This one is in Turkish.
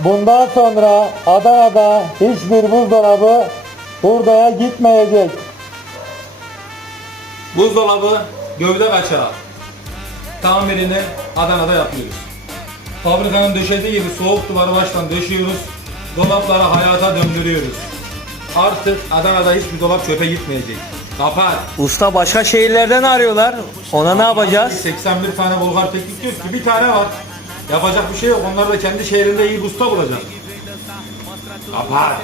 Bundan sonra Adana'da hiçbir buzdolabı hurdaya gitmeyecek. Buzdolabı gövde kaçağı tamirini Adana'da yapıyoruz. Fabrikanın döşediği gibi soğuk duvarı baştan döşüyoruz. Dolapları hayata döndürüyoruz. Artık Adana'da hiçbir dolap çöpe gitmeyecek. Kapat. Usta başka şehirlerden arıyorlar. Ona ne yapacağız? 81 tane Bulgar teknik diyoruz ki bir tane var. Yapacak bir şey yok. Onlar da kendi şehrinde iyi bir usta bulacak. Kapat.